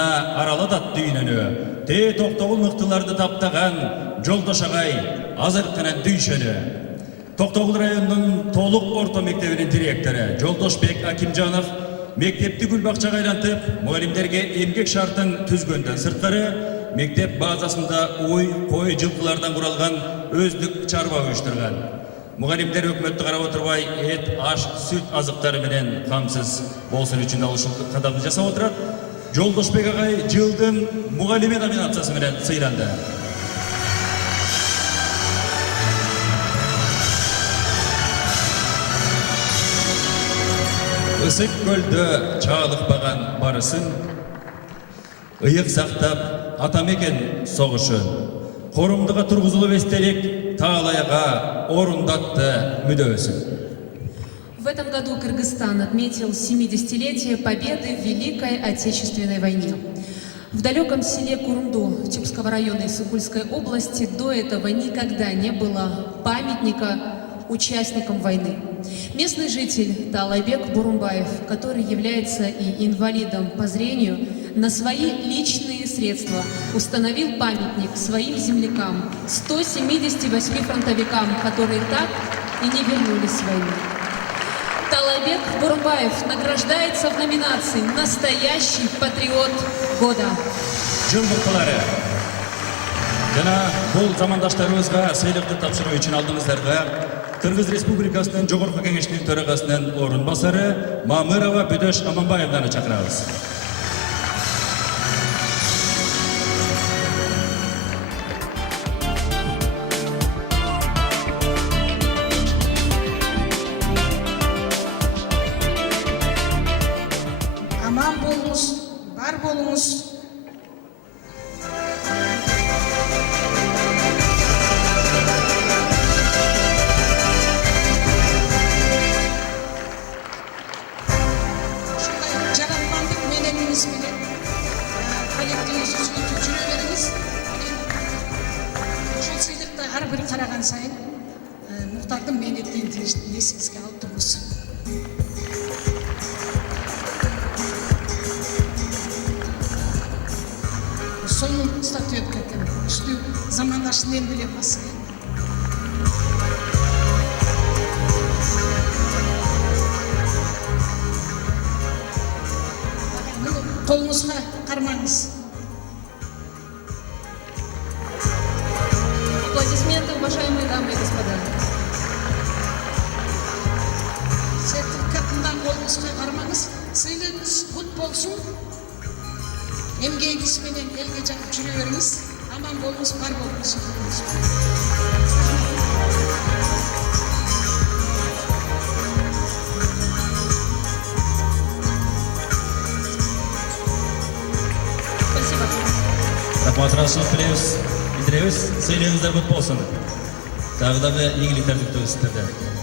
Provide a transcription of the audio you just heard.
жана аралатат дүйнөнү. Те токтогул мыктыларды таптаган Жолдош агай азыркынан дүйшөнү. Токтогул районунун толук орто мектебинин директору Жолдошбек Акимжанов мектепти гүл бакчага айлантып, мугалимдерге эмгек шартын түзгөндөн сырткары мектеп базасында уй, кой, жылкылардан куралган өздүк чарба уюштурган. Мугалимдер өкмөттү карап отурбай эт, аш, сүт азыктары менен камсыз болсун үчүн ушул кадамды жасап отурат. Жолдошбек агай жылдын мугалими номинациясы менен сыйланды. Ысык көлдө чаалыкпаган барысын, ыйык сактап атамекен согушун, Корумдуга тургузулуп эстелик Таалаяга орундатты мүдөөсүн. В этом году Кыргызстан отметил 70-летие победы в Великой Отечественной войне. В далеком селе Курунду Тюбского района Иссыкульской области до этого никогда не было памятника участникам войны. Местный житель Таалайбек Бурумбаев, который является и инвалидом по зрению, на свои личные средства установил памятник своим землякам, 178 фронтовикам, которые так и не вернулись с войны. Таалайбек Бурумбаев награждается в номинации «Настоящий патриот года». Жана бул замандаштарыбызга сыйлыкты тапшыруу үчүн алдыңыздарга Кыргыз Республикасынын Жогорку Кеңешинин төрагасынын орун басары Мамырова Бөдөш Аманбаевнаны чакырабыз. Аман болуңуз, бар болуңуз. Жаратмандык мененіңіз менен коллективіңіз үзгүлтүп жүрө бериңиз. Ошол сыйлыкты ар бир караган сайын Муктардын мен эткен тийиштин эсиңизге алып туруңуз. Сонун статуэтка экен. Үстү замандаштын эмблемасы. Колуңузга кармаңыз. Аплодисменты, уважаемые дамы и господа. Сертификатындан колуңузга кармаңыз. Сыйлыгыңыз кут болсун. Эмгегиңиз менен элге жагып жүрө бериңиз. Аман болуңуз, бар болуңуз. Спасибо. Рахмат, билдиребиз. Сыйлыгыңыздар кут болсун. Дагы игиликтер күтөбүз сиздерден.